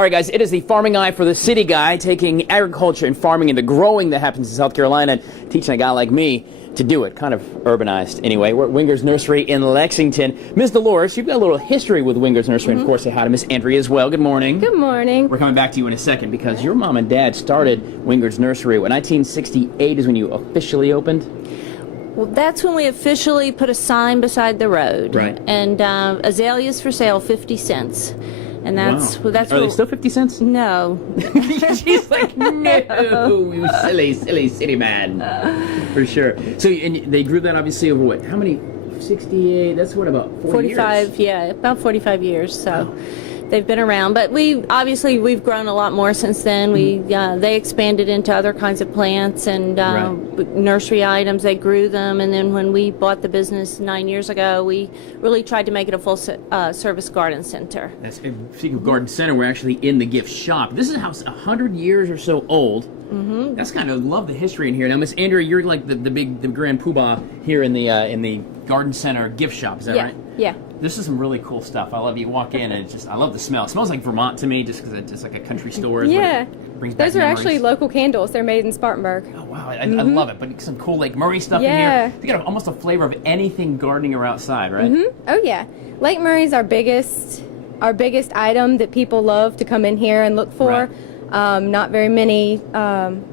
All right, guys, it is the Farming Eye for the City Guy, taking agriculture and farming and the growing that happens in South Carolina, and teaching a guy like me to do it, kind of urbanized anyway. We're at Wingard's Nursery in Lexington. Ms. Dolores, you've got a little history with Wingard's Nursery, and of course, say hi to Miss Andrea as well. Good morning. Good morning. We're coming back to you in a second because your mom and dad started Wingard's Nursery. 1968 is when you officially opened? Well, that's when we officially put a sign beside the road. Right. And azaleas for sale, 50 cents. And that's Wow. that's Are they still 50 cents? No. She's like, no, you silly city man. For sure. So and they grew that obviously over what? How many? 68, that's what, about 45 years? Yeah, about 45 years. So they've been around. But we've grown a lot more since then. They expanded into other kinds of plants and nursery items. They grew them. And then when we bought the business 9 years ago, we really tried to make it a full service garden center. That's speaking of garden center, we're actually in the gift shop. This is a house 100 years or so old. Mm-hmm. That's kind of, love the history in here. Now, Miss Andrea, you're like the grand poobah here in the garden center gift shop. Is that right? Yeah. This is some really cool stuff. I love you walk in and I love the smell. It smells like Vermont to me, just because it's just like a country store. Yeah. Brings back Those are memories. actually local candles. They're made in Spartanburg. Oh wow, I love it. But some cool Lake Murray stuff in here. You got almost a flavor of anything gardening or outside, right? Mm-hmm. Oh yeah, Lake Murray's our biggest item that people love to come in here and look for. Right. Not very many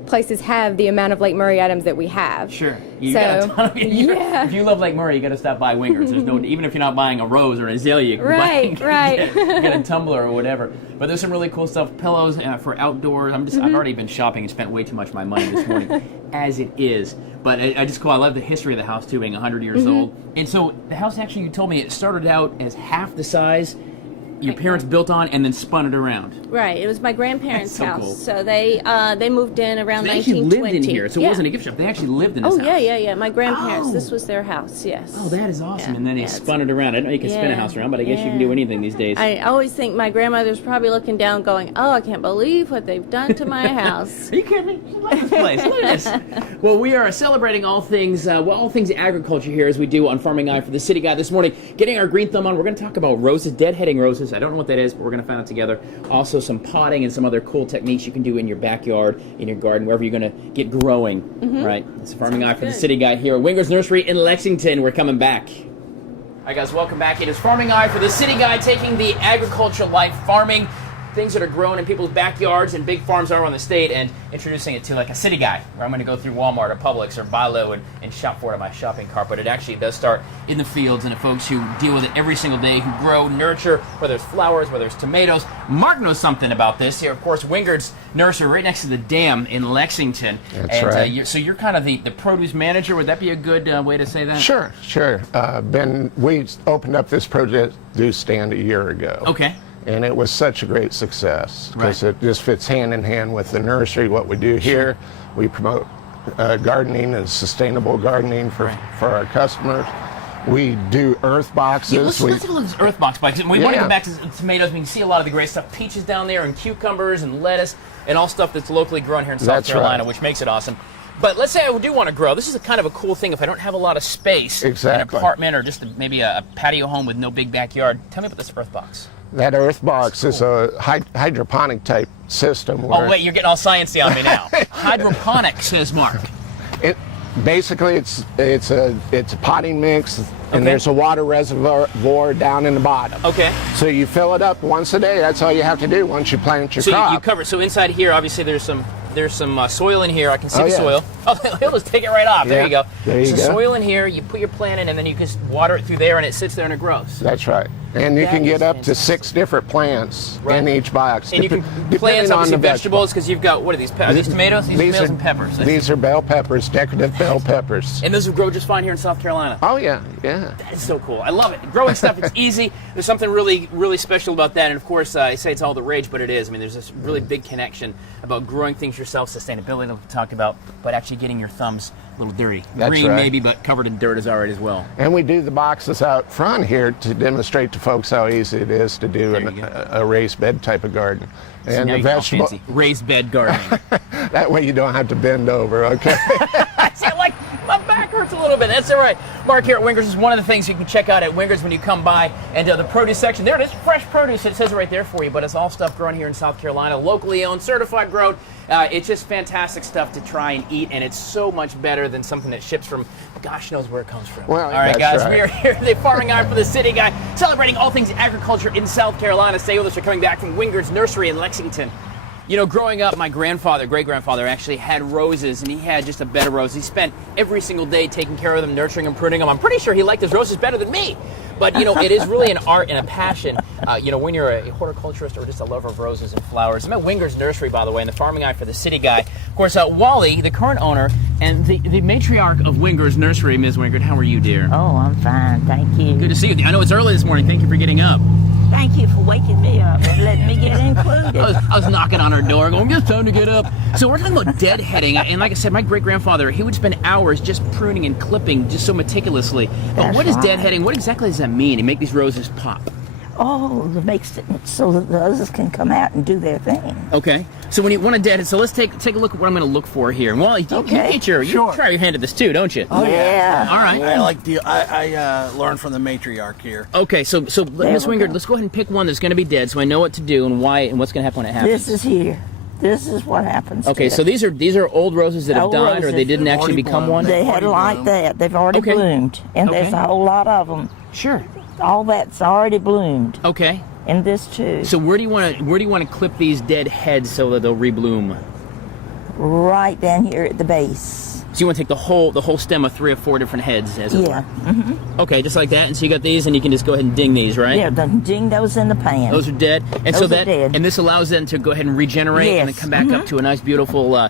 places have the amount of Lake Murray items that we have. Sure. Got a ton of, if you love Lake Murray, you got to stop by Wingard's. There's no, even if you're not buying a rose or an azalea, you can get a tumbler or whatever. But there's some really cool stuff. Pillows for outdoors. I've already been shopping and spent way too much of my money this morning, as it is. But I love the history of the house too, being 100 years old. And so the house actually, you told me, it started out as half the size your parents built on and then spun it around. Right. It was my grandparents' That's so house. cool. So they moved in around 1920. They actually lived in here, so it wasn't a gift shop. They actually lived in this house. Yeah. My grandparents, this was their house, yes. Oh, that is awesome. And then they spun it around. I didn't know you could spin a house around, but I guess you can do anything these days. I always think my grandmother's probably looking down going, oh, I can't believe what they've done to my house. Are you kidding me? Look at this place. Look at this. Well, we are celebrating all things agriculture here, as we do on Farming Eye for the City Guy this morning. Getting our green thumb on, we're going to talk about roses, deadheading roses. I don't know what that is, but we're going to find out together. Also, some potting and some other cool techniques you can do in your backyard, in your garden, wherever you're going to get growing. Right? It's Farming Eye for the City Guy here at Wingard's Nursery in Lexington. We're coming back. All right, guys, welcome back. It is Farming Eye for the City Guy, taking the agricultural life, farming, things that are grown in people's backyards and big farms all around the state, and introducing it to like a city guy, where I'm going to go through Walmart or Publix or buy low and shop for it on my shopping cart. But it actually does start in the fields, and the folks who deal with it every single day, who grow, nurture, whether it's flowers, whether it's tomatoes. Mark knows something about this. Here, of course, Wingard's Nursery, right next to the dam in Lexington. That's right. So you're kind of the produce manager. Would that be a good way to say that? Sure. We opened up this produce stand a year ago. Okay. And it was such a great success because it just fits hand in hand with the nursery. What we do here, we promote gardening and sustainable gardening for our customers. We do earth boxes. Yeah, let's take a look at this earth box. Because we want to go back to tomatoes. We can see a lot of the great stuff. Peaches down there, and cucumbers, and lettuce, and all stuff that's locally grown here in South Carolina, which makes it awesome. But let's say I do want to grow. This is a kind of a cool thing if I don't have a lot of space, an apartment, or just maybe a patio home with no big backyard. Tell me about this earth box. That earth box is a hydroponic type system. Oh wait, you're getting all sciencey on me now. Hydroponic, says Mark. Basically, it's a potting mix, and there's a water reservoir down in the bottom. Okay. So you fill it up once a day. That's all you have to do once you plant your crop. So you cover. So inside here, obviously, there's some soil in here. I can see the soil. Oh, he'll just take it right off. There you go. There you go. Soil in here. You put your plant in, and then you just water it through there, and it sits there and it grows. That's right. And you can get up to 6 different plants in each box. And you can plant obviously vegetables because you've got, what are these? Are these tomatoes? These are tomatoes and peppers. These are bell peppers, decorative bell peppers. And those will grow just fine here in South Carolina. Oh yeah. That is so cool. I love it. Growing stuff, it's easy. There's something really, really special about that. And of course, I say it's all the rage, but it is. I mean, there's this really big connection about growing things yourself, sustainability that we talk about, but actually getting your thumbs a little dirty. Green maybe, but covered in dirt is all right as well. And we do the boxes out front here to demonstrate to folks how easy it is to do a raised bed type of garden. So and the vegetable raised bed gardening. That way you don't have to bend over, okay? See, my back hurts a little little bit. That's all right. Mark here at Wingers is one of the things you can check out at Wingers when you come by. And the produce section, there it is, fresh produce. It says it right there for you, but it's all stuff grown here in South Carolina, locally owned, certified grown. It's just fantastic stuff to try and eat, and it's so much better than something that ships from gosh knows where it comes from. Well, all right, guys, right. we are here at the Farming Eye for the City Guy, celebrating all things agriculture in South Carolina. Stay with us. We're coming back from Wingard's Nursery in Lexington. You know, growing up, my great-grandfather actually had roses, and he had just a bed of roses. He spent every single day taking care of them, nurturing them, pruning them. I'm pretty sure he liked his roses better than me. But, you know, it is really an art and a passion, you know, when you're a horticulturist or just a lover of roses and flowers. I'm at Wingard's Nursery, by the way, and the Farming Eye for the City Guy. Of course, Wally, the current owner, and the matriarch of Wingard's Nursery, Ms. Wingard. How are you, dear? Oh, I'm fine, thank you. Good to see you. I know it's early this morning. Thank you for getting up. Thank you for waking me up and letting me get included. I was knocking on her door going, it's time to get up. So we're talking about deadheading, and like I said, my great-grandfather, he would spend hours just pruning and clipping just so meticulously. But what is deadheading? What exactly does that mean? And make these roses pop? Oh, it makes it so that the others can come out and do their thing. Okay. So when you want to deadhead, so let's take a look at what I'm going to look for here. Well, you try your hand at this too, don't you? Oh, yeah. All right. I learned from the matriarch here. Okay, so Ms. Wingard, let's go ahead and pick one that's going to be dead, so I know what to do and why and what's going to happen when it happens. This is here. This is what happens. Okay, so these are old roses that have died, or they didn't actually become one. They had like that. They've already bloomed, and there's a whole lot of them. Sure. All that's already bloomed. Okay. And this too. So where do you want to clip these dead heads so that they'll rebloom? Right down here at the base. So you want to take the whole stem of 3 or 4 different heads, as it were. Mm-hmm. Okay, just like that. And so you got these, and you can just go ahead and ding these, right? Yeah, ding those in the pan. Those are dead, and those are dead. And this allows them to go ahead and regenerate and then come back up to a nice, beautiful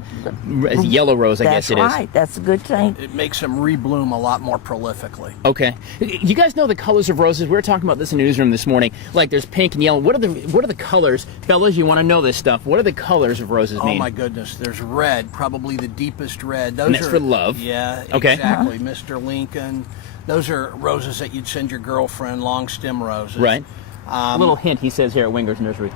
yellow rose. I guess it is. That's right. That's a good thing. It makes them rebloom a lot more prolifically. Okay, you guys know the colors of roses. We were talking about this in the newsroom this morning. Like there's pink and yellow. What are the colors, fellas? You want to know this stuff? What are the colors of roses mean? Oh my goodness, there's red, probably the deepest red. And that's for love. Yeah. Okay. Exactly, Mr. Lincoln. Those are roses that you'd send your girlfriend, long stem roses. Right. A little hint, he says here at Wingard's Nursery.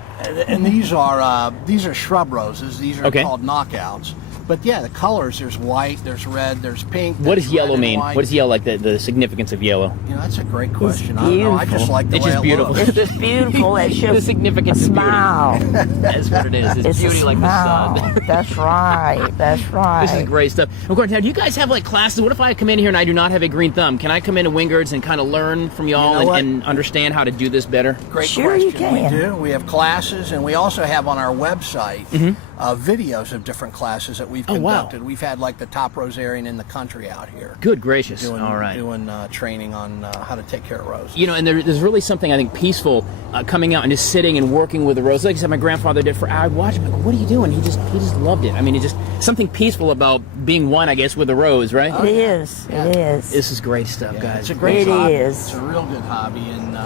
And these are shrub roses. These are called knockouts. But yeah, the colors, there's white, there's red, there's pink. What does yellow mean? What does yellow, like the significance of yellow? You know, that's a great question. It's I don't know. I just like the it's way just it beautiful. looks. It's just beautiful. It shows the significance a of beauty. smile. That's what it is. It's beauty a like smile. the sun. That's right. That's right. This is great stuff. Of course, now, do you guys have like classes? What if I come in here and I do not have a green thumb? Can I come into Wingard's and kind of learn from y'all and understand how to do this better? Great Sure question. you can. We do. We have classes, and we also have on our website videos of different classes that we've conducted. Wow. We've had like the top rosarian in the country out here. Good gracious. Doing, all right. Doing training on how to take care of roses. You know, and there's really something I think peaceful coming out and just sitting and working with the rose. Like I said, my grandfather did. I watched him. Like, what are you doing? He just loved it. I mean, it's just something peaceful about being one, I guess, with the rose, right? It is. Yeah. It is. This is great stuff, guys. It's a great It hobby. is. It's a real good hobby, and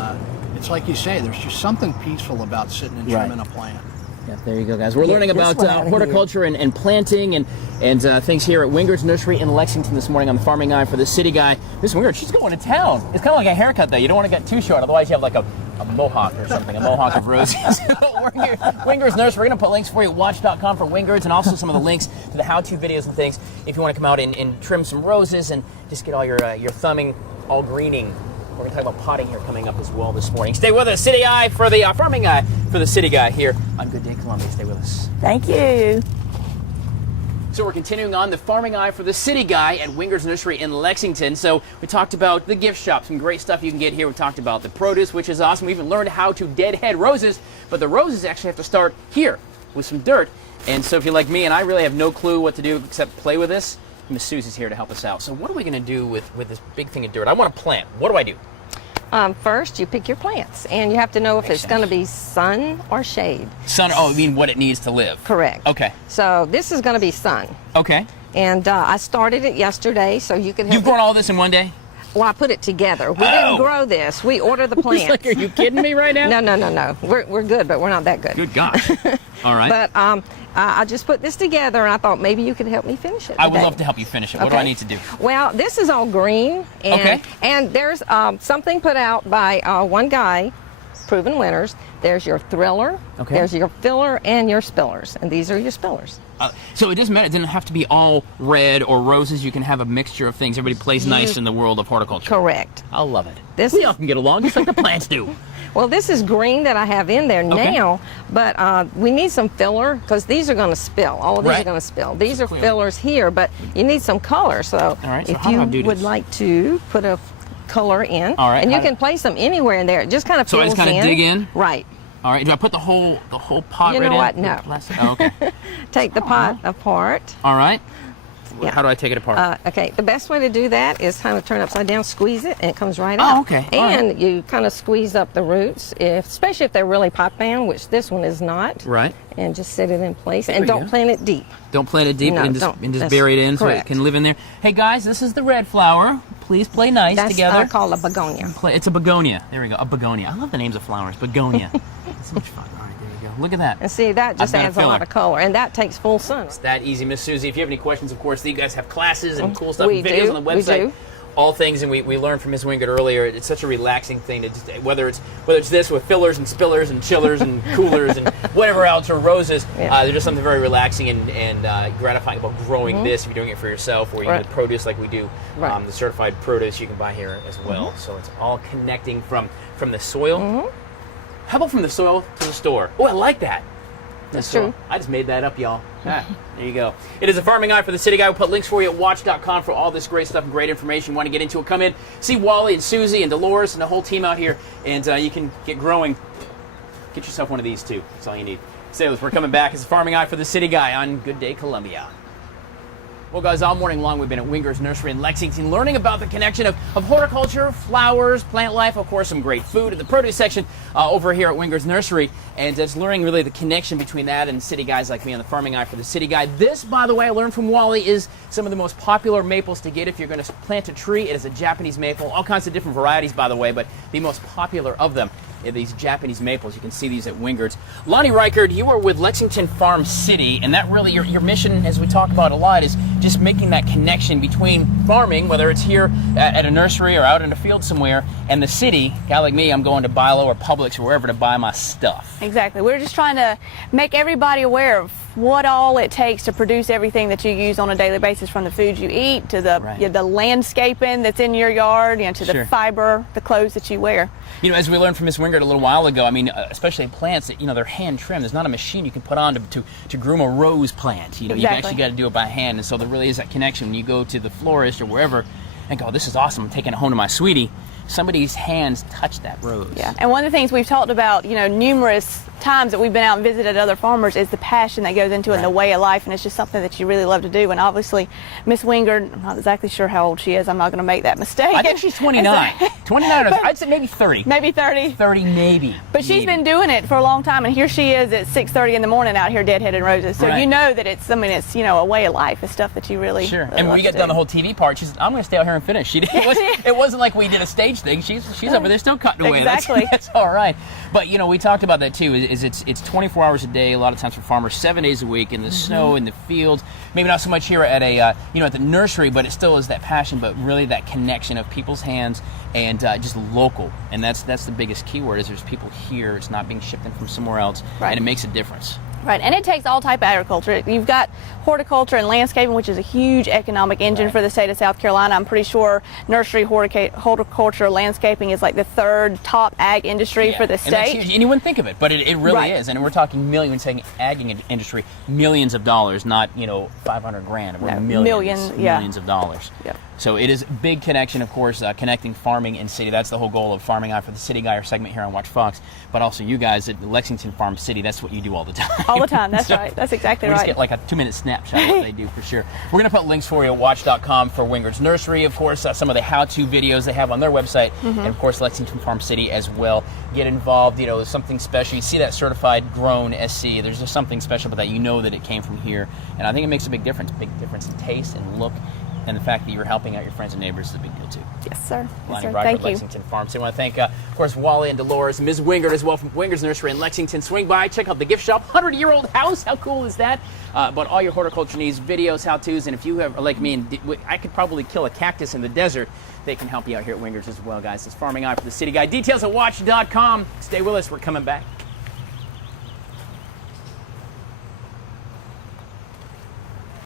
it's like you say, there's just something peaceful about sitting and trimming a plant. Yeah, there you go, guys. We're learning this about one out horticulture and planting and things here at Wingard's Nursery in Lexington this morning on the Farming Eye for the City Guy. Miss Wingard, she's going to town. It's kind of like a haircut, though. You don't want to get too short, otherwise you have like a mohawk or something, a mohawk of roses. We're here at Wingard's Nursery. We're going to put links for you at WACH.com for Wingard's and also some of the links to the how-to videos and things if you want to come out and trim some roses and just get all your thumbing all greening. We're going to talk about potting here coming up as well this morning. Stay with us. City Eye for the Farming Eye for the City Guy here on Good Day Columbia. Stay with us. Thank you. So we're continuing on the Farming Eye for the City Guy at Wingard's Nursery in Lexington. So we talked about the gift shop, some great stuff you can get here. We talked about the produce, which is awesome. We even learned how to deadhead roses, but the roses actually have to start here with some dirt. And so if you're like me and I really have no clue what to do except play with this, Miss Susie's here to help us out. So what are we going to do with this big thing of dirt? I want to plant. What do I do? First, you pick your plants, and you have to know if it's going to be sun or shade. Sun, I mean what it needs to live. Correct. Okay. So this is going to be sun. Okay. And I started it yesterday, so you can have You've grown all this in one day? Well, I put it together. We didn't grow this. We ordered the plants. Like, are you kidding me right now? No. We're good, but we're not that good. Good gosh. All right. But I just put this together, and I thought maybe you could help me finish it I would today. love to help you finish it. What do I need to do? Well, this is all green, and, and there's something put out by one guy proven winners. There's your thriller, Okay. there's your filler, and your spillers. And these are your spillers. So it doesn't matter. It doesn't have to be all red or roses. You can have a mixture of things. Everybody plays nice in the world of horticulture. Correct. I love it. This We is- all can get along just like the plants do. Well, this is green that I have in there now, but we need some filler because these are going to spill. All of these Right. are going to spill. These are clear. fillers here, but you need some color. So, right, so if how do I you do would this? like to put a color in, All right, and you how can do- place them anywhere in there. It just kind of So I fills just kinda dig in? Right. All right. Do I put the whole pot You right know in? what? No. Oh, okay. Take the pot apart. All right. Yeah. How do I take it apart? Okay, the best way to do that is kind of turn upside down, squeeze it, and it comes right Oh, out. okay. All And you kind of squeeze up the roots, especially if they're really pot bound, which this one is not. Right. And just set it in place, There and we don't go. plant it deep. Don't plant it deep No, and just don't. That's bury it in so it correct. can live in there. Hey guys, this is the red flower. Please play nice That's together. called a begonia. It's a begonia. There we go. A begonia. I love the names of flowers. Begonia. It's so much fun. All right, there you go. Look at that. And see, that just I've got a adds a lot filler. of color, and that takes full sun. It's that easy, Miss Susie. If you have any questions, of course, you guys have classes and cool stuff We and videos do, on the we website. do. All things, and we learned from Miss Wingard earlier. It's such a relaxing thing to just, whether it's this with fillers and spillers and chillers and coolers and whatever else, or roses. Yeah. There's just something very relaxing and gratifying about growing this. If you're doing it for yourself, or you Right. get produce like we do, Right. the certified produce you can buy here as well. So it's all connecting from the soil. How about from the soil to the store? Oh, I like that. That's So, true. I just made that up, y'all. There you go. It is a farming eye for the city guy. We'll put links for you at watch.com for all this great stuff and great information. You want to get into it, come in, see Wally and Susie and Dolores and the whole team out here, and you can get growing. Get yourself one of these, too. That's all you need. Stay with us. We're coming back. It's a farming eye for the city guy on Good Day Columbia. Well, guys, all morning long we've been at Wingard's Nursery in Lexington learning about the connection of horticulture, flowers, plant life, of course, some great food in the produce section over here at Wingard's Nursery, and just learning really the connection between that and city guys like me on the Farming Eye for the City Guy. This, by the way, I learned from Wally, is some of the most popular maples to get if you're going to plant a tree. It is a Japanese maple, all kinds of different varieties, by the way, but the most popular of them are these Japanese maples. You can see these at Wingard's. Lonnie Reichard, you are with Lexington Farm City, and that really, your mission, as we talk about a lot, is just making that connection between farming, whether it's here at a nursery or out in a field somewhere, and the city. A guy like me, I'm going to Bilo or Publix or wherever to buy my stuff. Exactly. We're just trying to make everybody aware of what all it takes to produce everything that you use on a daily basis, from the food you eat to the Right. the landscaping that's in your yard, to Sure. the fiber, the clothes that you wear. You know, as we learned from Miss Wingard a little while ago, I mean, especially plants that, they're hand trimmed. There's not a machine you can put on to groom a rose plant. You've Exactly. actually got to do it by hand. And so there really is that connection when you go to the florist or wherever and go, this is awesome, I'm taking it home to my sweetie. Somebody's hands touched that rose. Yeah. And one of the things we've talked about, numerous times that we've been out and visited other farmers, is the passion that goes into it and the way of life, and it's just something that you really love to do. And obviously, Miss Wingard, I'm not exactly sure how old she is. I'm not going to make that mistake. I think she's 29. 29, I'd say maybe 30. Maybe 30. 30 maybe. But she's Maybe. been doing it for a long time, and here she is at 6:30 in the morning out here deadheading roses. So Right. you know that it's, it's a way of life. It's stuff that you really Sure. really And when love we to got done do. the whole TV part, she said, I'm going to stay out here and finish. It wasn't like we did a stage thing. She's over there still cutting away. Exactly. That's all right. But, we talked about that too, is it's 24 hours a day, a lot of times for farmers, 7 days a week in the snow, in the fields. Maybe not so much here at at the nursery, but it still is that passion, but really that connection of people's hands and just local. And that's the biggest key word, is there's people here. It's not being shipped in from somewhere else. Right. And it makes a difference. Right, and it takes all type of agriculture. You've got horticulture and landscaping, which is a huge economic engine for the state of South Carolina. I'm pretty sure nursery, horticulture, landscaping is like the third top ag industry for the And that's state. huge. And you wouldn't think of it, but it really Right. is. And we're talking millions, saying ag industry, millions of dollars, not 500 grand. We're No, millions yeah. millions of dollars. Yep. So it is a big connection, of course, connecting farming and city. That's the whole goal of Farming Eye for the City Guy, our segment here on Watch Fox. But also you guys at Lexington Farm City, that's what you do all the time. All the time, that's So right. That's exactly we just right. get like a 2-minute snapshot of what they do for sure. We're going to put links for you at watch.com for Wingard's Nursery, of course, some of the how-to videos they have on their website, and of course Lexington Farm City as well. Get involved, something special. You see that certified grown SC, there's just something special about that. You know that it came from here, and I think it makes a big difference in taste and look And the fact that you're helping out your friends and neighbors is a big deal, too. Yes, sir. Yes, Lonnie sir. Brock Thank at you. Lexington Farm. So I want to thank, of course, Wally and Dolores, Ms. Wingard as well from Wingard's Nursery in Lexington. Swing by, check out the gift shop. 100-year-old house. How cool is that? But all your horticulture needs, videos, how-tos, and if you have, like me, and I could probably kill a cactus in the desert, they can help you out here at Wingard's as well, guys. It's Farming Eye for the City Guy. Details at WACH.com. Stay with us. We're coming back.